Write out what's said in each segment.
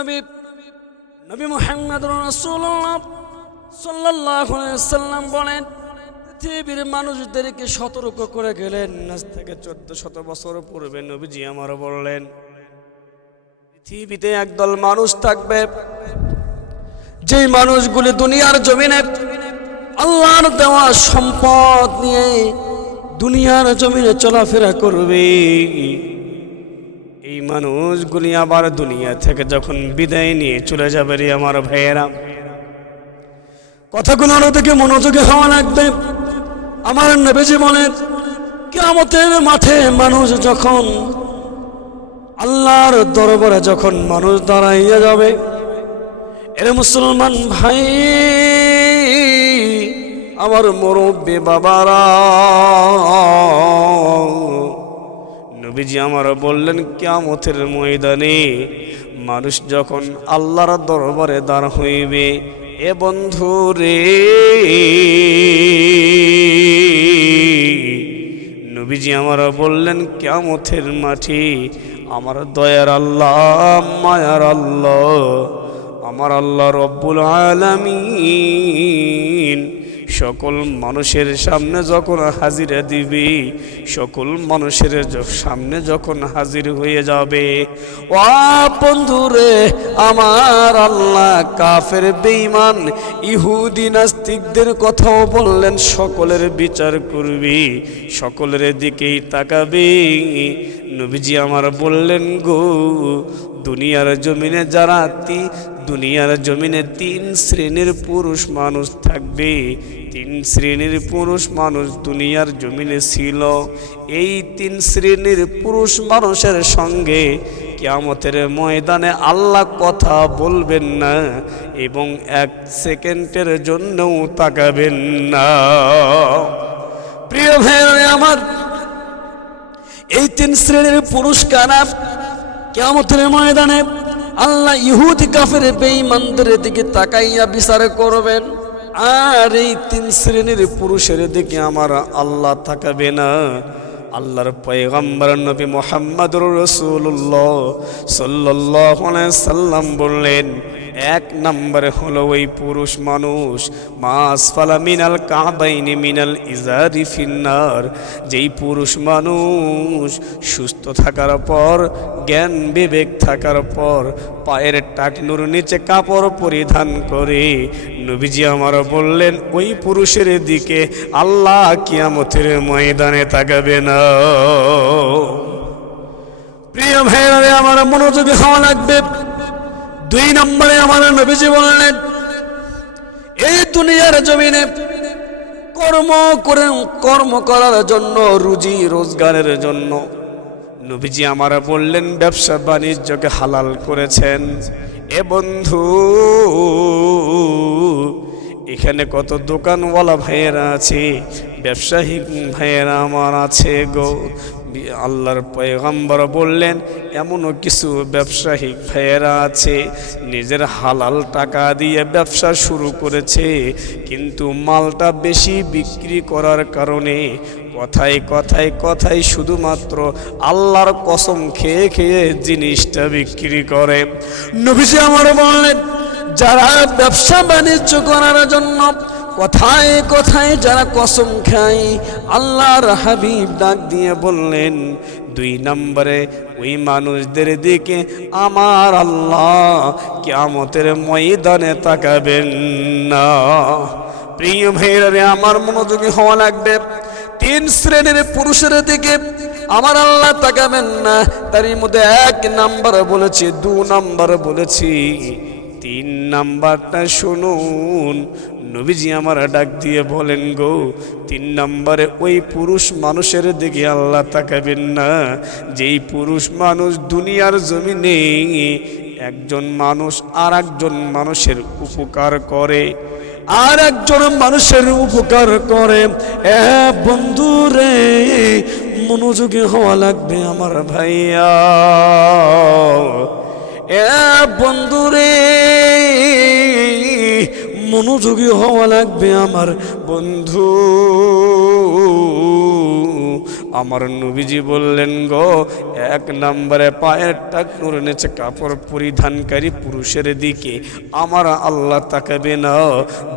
নবী নবী মুহাম্মদুর রাসূলুল্লাহ সাল্লাল্লাহু আলাইহি ওয়াসাল্লাম বলেন, পৃথিবীর মানুষদেরকে সতর্ক করে গেলেন। আজ থেকে 1400 বছর পূর্বে নবীজি আমার বললেন, পৃথিবীতে একদল মানুষ থাকবে, যেই মানুষগুলি দুনিয়ার জমিনে আল্লাহর দেওয়া সম্পদ নিয়ে দুনিয়ার জমিনে চলাফেরা করবে। এই মানুষগুলি আবার দুনিয়া থেকে যখন বিদায় নিয়ে চলে যাবে রে আমার ভাইয়েরা, কথাগুলোর দিকে মনোযোগী হওয়া লাগবে। আমার নবীজি বলেন, কিয়ামতের মাঠে মানুষ যখন আল্লাহর দরবারে যখন মানুষ দাঁড়াইয়া যাবে, এর মুসলমান ভাই আমার মুরব্বি বাবারা, নবীজি আমার বললেন, কিয়ামতের ময়দানে মানুষ যখন আল্লাহর দরবারে দাঁড় হইবে, এ বন্ধু রে, নবীজি আমার বললেন, কিয়ামতের মাঠে আমার দয়ার আল্লাহ, মায়ার আল্লাহ, আমার আল্লাহ রব্বুল আলামিন সকল মানুষের সামনে যখন হাজিরা দিবে, সকল মানুষের সামনে যখন হাজির হয়ে যাবে, ও বন্ধুরে আমার আল্লাহ কাফের বেঈমান ইহুদি নাস্তিকদের কথাও বললেন, সকলের বিচার করবি, সকলের দিকেই তাকাবে। নবীজি আমার বললেন গো, দুনিয়ার জমিনে যারা দুনিয়ার জমিনে 3 শ্রেণীর পুরুষ মানুষ থাকবে, 3 শ্রেণীর পুরুষ মানুষ দুনিয়ার জমিনে ছিল। এই 3 শ্রেণীর পুরুষ মানুষের সঙ্গে কিয়ামতের ময়দানে আল্লাহ কথা বলবেন না এবং 1 সেকেন্ডের জন্যও তাকাবেন না। প্রিয় ভাইরা আমার, এই 3 শ্রেণীর পুরুষ কারা? কিয়ামতের ময়দানে আল্লাহ ইহুদি কাফের বেঈমানদের দিকে তাকাইয়া বিচার করবেন, আর এই 3 শ্রেণীর পুরুষের দিকে আমার আল্লাহ তাকাবে না। আল্লাহর পয়গম্বর নবী মুহাম্মদুর রাসূলুল্লাহ সাল্লাল্লাহু আলাইহি সাল্লাম বললেন, 1 নম্বরে হলো ওই পুরুষ মানুষ, মাসফালা মিনাল কাবাইনি মিনাল ইজারি ফিন্নার, যেই পুরুষ মানুষ সুস্থ থাকার পর, জ্ঞান বিবেক থাকার পর পায়ের টাকনুর নিচে কাপড় পরিধান করে, নবীজি আমার বললেন, ওই পুরুষের দিকে আল্লাহ কিয়ামতের ময়দানে তাকাবে না। প্রিয় ভাইরা আমার, মনোযোগী হওয়া লাগবে। 2 নম্বরে আমার নবীজি বললেন, এই দুনিয়ার জমিনে কর্ম করার জন্য, রুজি রোজগারের জন্য নবীজি আমার বললেন, ব্যবসা বাণিজ্যকে হালাল করেছেন। এ বন্ধু, এখানে কত দোকানওয়ালা ভাইয়েরা আছে, ব্যবসায়ী ভাইয়েরা আমার আছে গো। আল্লাহর পয়গম্বর বললেন, এমনও কিছু ব্যবসায়িক ভাইয়েরা আছে নিজের হালাল টাকা দিয়ে ব্যবসা শুরু করেছে, কিন্তু মালটা বেশি বিক্রি করার কারণে কথায় শুধুমাত্র আল্লাহর কসম খেয়ে খেয়ে জিনিসটা বিক্রি করে। নবীজি আমার বললেন, যারা ব্যবসা বাণিজ্য করার জন্য কথায় যারা কসম খায়, আল্লাহর হাবিব ডাক দিয়ে বললেন, 2 নম্বরে ওই মানুষদের দিকে আমার আল্লাহ কিয়ামতের ময়দানে তাকাবেন না। প্রিয় ভাইরা আমার, মনোযোগী হওয়া লাগবে। 3 শ্রেণীর পুরুষের দিকে আমার আল্লাহ তাকাবেন না। তার মধ্যে 1 নাম্বার বলেছি, 2 নাম্বার বলেছি, 3 নাম্বারটা শুনুন। নবীজি আমার ডাক দিয়ে বলেন গো, 3 নম্বরে ওই পুরুষ মানুষের দিকে আল্লাহ তাকাবেন না, যেই পুরুষ মানুষ দুনিয়ার জমিনে একজন মানুষ আর একজন মানুষের উপকার করে, আর একজন মানুষের উপকার করে। বন্ধু রে, মনোযোগী হওয়া লাগবে আমার ভাইয়া। বন্ধু রে, মনোযোগী হওয়া লাগবে আমার বন্ধু। আমার নবীজি বললেন গো, এক নম্বরে পায়ের টাকনুর নিচে কাপড় পরিধানকারী পুরুষের দিকে আমার আল্লাহ তাকাবে না।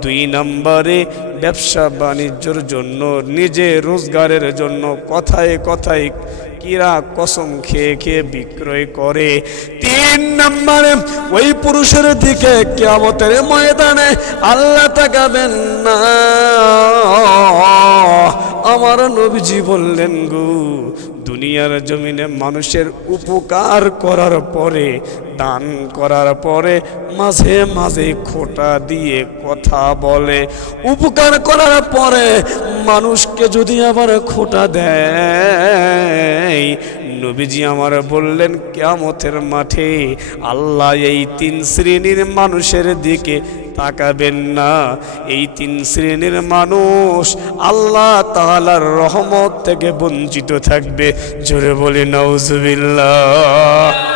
2 নম্বরে ব্যবসা বাণিজ্যের জন্য, নিজে রোজগারের জন্য কথায় কথায় কিরা কসম খেয়ে খেয়ে বিক্রয় করে। 3 নম্বরে ওই পুরুষের দিকে কিয়ামতের ময়দানে আল্লাহ তাকাবেন না। আমার নবীজি বললেন গো, দুনিয়ার জমিনে মানুষের উপকার করার পরে, দান করার পরে মাঝে মাঝে খোঁটা দিয়ে কথা বলে, উপকার করার পরে মানুষকে যদি আবার খোঁটা দেয়, নবীজি আমার বললেন কিয়ামতের মাঠে আল্লাহ এই 3 শ্রেণীর মানুষের দিকে তাকাবেন না। এই 3 শ্রেণীর মানুষ আল্লাহ তাআলার রহমত থেকে বঞ্চিত থাকবে। জোরে বলি নাউজুবিল্লাহ।